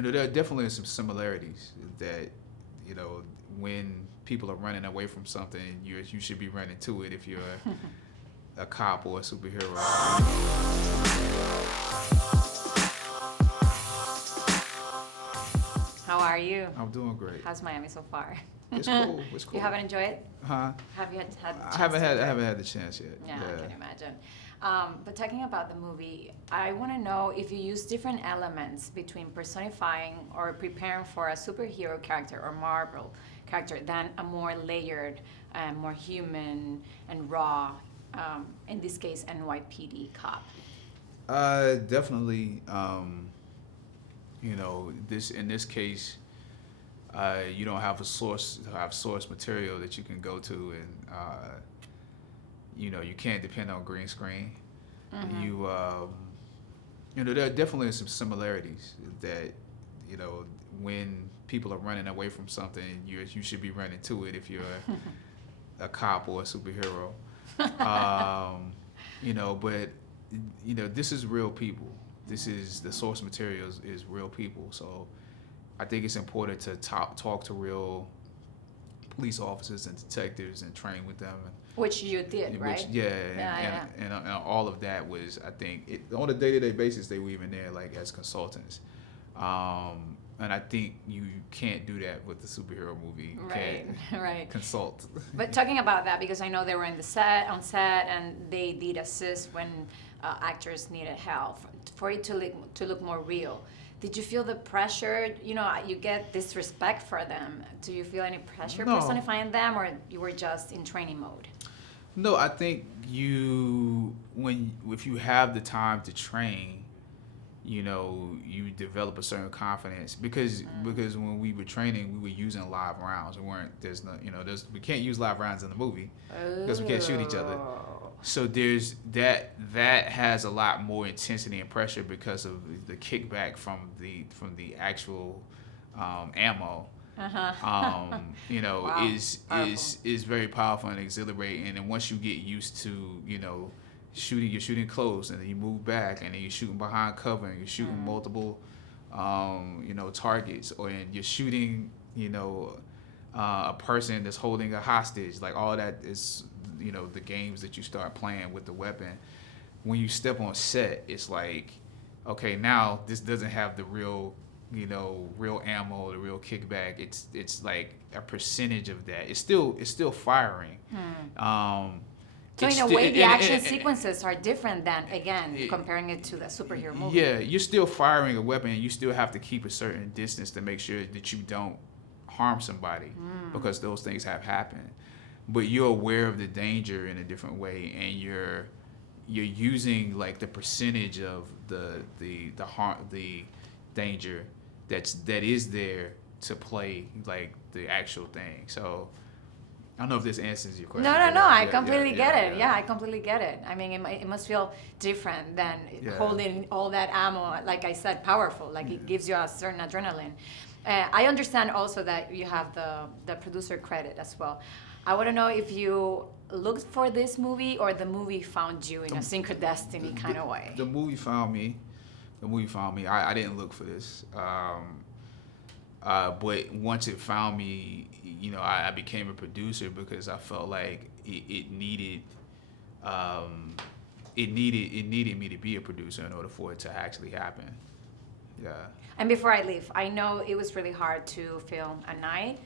there are definitely some similarities that, when people are running away from something, you should be running to it if you're a cop or a superhero. How are you? I'm doing great. How's Miami so far? It's cool. It's cool. You haven't enjoyed it? Huh? Have you had the chance I haven't had. to I enjoy haven't it? had the chance yet. Yeah, I can imagine. But talking about the movie, I want to know if you use different elements between personifying or preparing for a superhero character or Marvel character than a more layered, more human and raw, in this case, NYPD cop. Definitely. In this case, you don't have source material that you can go to, and you can't depend on green screen. Mm-hmm. There are definitely some similarities that, when people are running away from something, you should be running to it if you're a cop or a superhero. But this is real people. This is the source material is real people. So I think it's important to talk to real police officers and detectives and train with them. Which you did, right? And all of that was, I think, on a day-to-day basis, they were even there, like, as consultants. And I think you can't do that with the superhero movie. You can't Right. consult. But talking about that, because I know they were on set, and they did assist when actors needed help for it to look more real. Did you feel the pressure? You get this respect for them. Do you feel any pressure personifying them, or you were just in training mode? No, I think if you have the time to train, you develop a certain confidence because when we were training, we were using live rounds. We can't use live rounds in the movie because we can't shoot each other. So there's that has a lot more intensity and pressure because of the kickback from the actual ammo. Wow. Is very powerful and exhilarating. And then once you get used to you're shooting close, and then you move back, and then you're shooting behind cover, and you're shooting multiple targets, and you're shooting a person that's holding a hostage. Like, all that is the games that you start playing with the weapon. When you step on set, it's like, okay, now this doesn't have the real ammo, the real kickback. It's like a percentage of that. It's still firing. So in a way, the action sequences are different than, again, comparing it to the superhero movie. Yeah, you're still firing a weapon, and you still have to keep a certain distance to make sure that you don't harm somebody, because those things have happened. But you're aware of the danger in a different way, and you're using, like, the percentage of the danger that is there to play, like, the actual thing. So I don't know if this answers your question. No. I completely get it. Yeah, I completely get it. I mean, it must feel different than holding all that ammo. Like I said, powerful. Like, it gives you a certain adrenaline. I understand also that you have the producer credit as well. I want to know if you looked for this movie, or the movie found you in a synchrodestiny kind of way. The movie found me. I didn't look for this. But once it found me, I became a producer because I felt like it needed me to be a producer in order for it to actually happen. Yeah. And before I leave, I know it was really hard to film at night.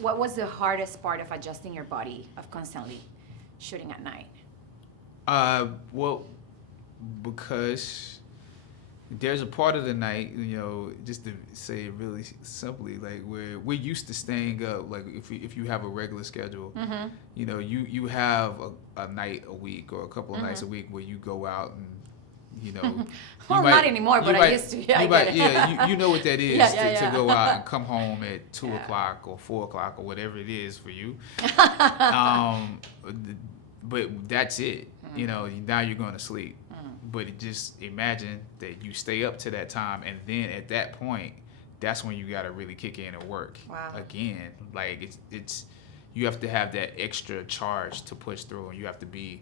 What was the hardest part of adjusting your body of constantly shooting at night? Well, because there's a part of the night, just to say it really simply, like, where we're used to staying up. Like, if you have a regular schedule, you have a night a week or a couple of nights a week where you go out and, well, not anymore, but I used to. Yeah, you know what that is, to go out and come home at 2 o'clock or 4 o'clock or whatever it is for you. But that's it. Now you're going to sleep. But just imagine that you stay up to that time, and then at that point, that's when you got to really kick in and work. Wow. Again. Like, it's you have to have that extra charge to push through, and you have to be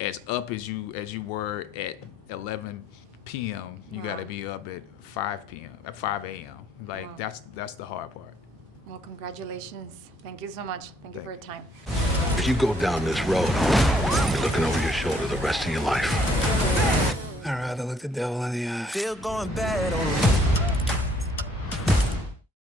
as up as you were at 11 p.m. You got to be up at 5 p.m. at 5 a.m. Like Wow. that's the hard part. Well, congratulations. Thank you so much. Thank you for your time. If you go down this road, you're looking over your shoulder the rest of your life. I'd rather look the devil in the eye. Still going bad on